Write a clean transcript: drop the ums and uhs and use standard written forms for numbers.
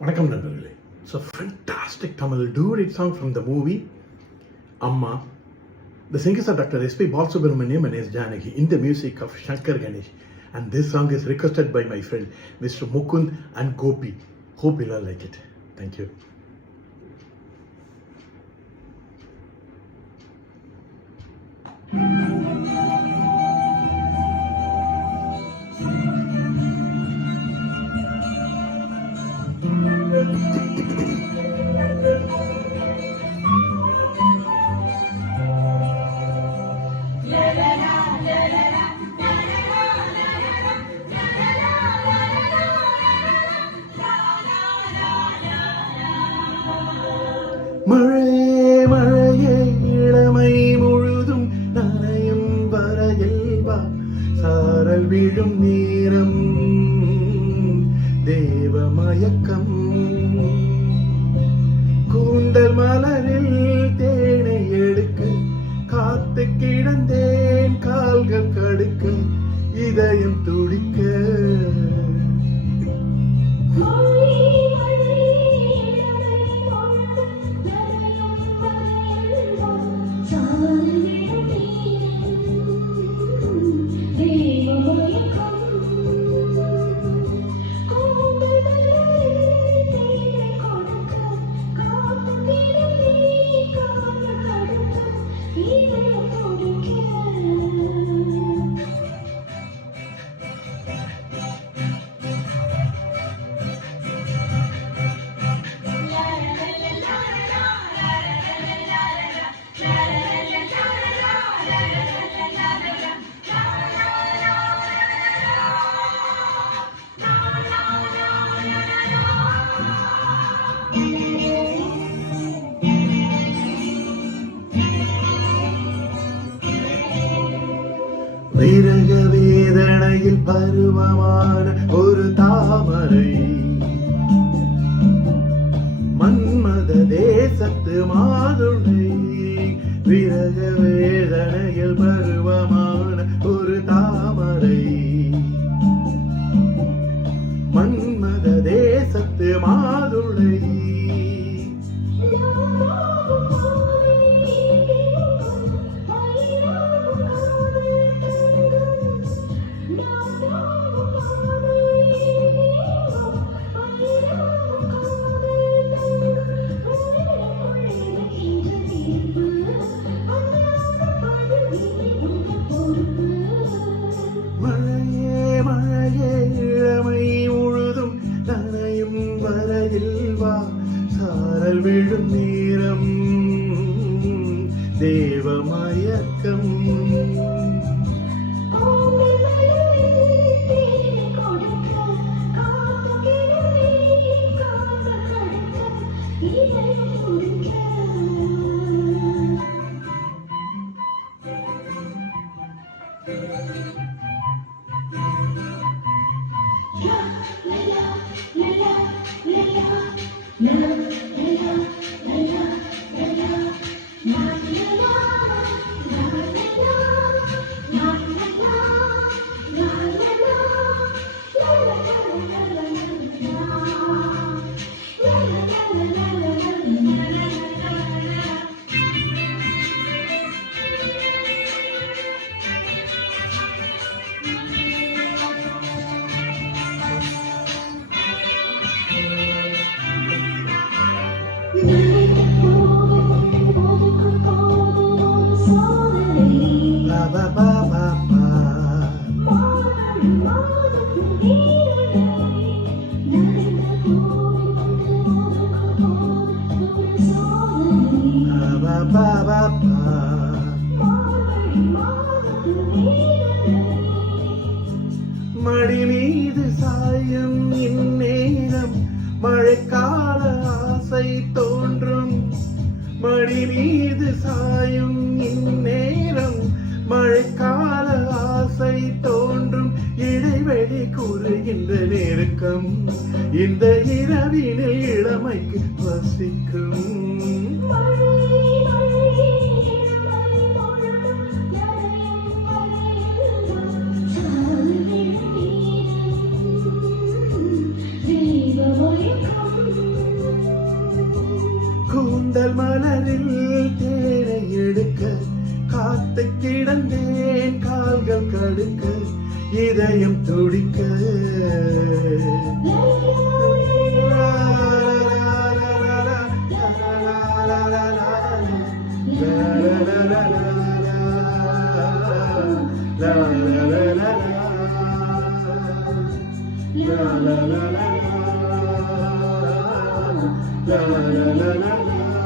வணக்கம் நண்பர்களே. It's a fantastic Tamil duet song from the movie Amma. The singers are Dr. S.P. Balasubramaniam and S. Janaki in the music of Shankar Ganesh. And this song is requested by my friend Mr. Mukund and Gopi. Hope you'll all like it. Thank you. மழையே மழையே இளமை முழுதும் நனையும் வரையில் வா, சாரல் விழும் நேரம் தேவமயக்கம், கூந்தல் மலரில் தேனை எடுக்க காத்து கிடந்தேன், கால்கள் கடுக்க இதயம் துடிக்க. விரக வேதனையில் பருவமான ஒரு தாமரை, மன்மத தேசத்து மாதுளை. விரக வேதனையில் பருவமான ஒரு தாமரை, மன்மத தேசத்து மாதுளை. மழையே மழையே இளமை முழுதும் நனையும் வரையில் வா, சாரல் விழும் நேரம் தேவமயக்கம். மடி மீது சாயும் இந்நேரம் மழைக்கால ஆசை தோன்றும். மடி மீது சாயும் இந்நேரம் மழைக்கால ஆசை தோன்றும். இடைவெளி கூறுகின்ற நெருக்கம் இந்த இரவினில் இளமைக்கு வசிக்கும். கூந்தல் மலரில் தேனை எடுக்க காத்து கிடந்தேன் கால்கள் கடுக்க இதயம் துடிக்க la la la la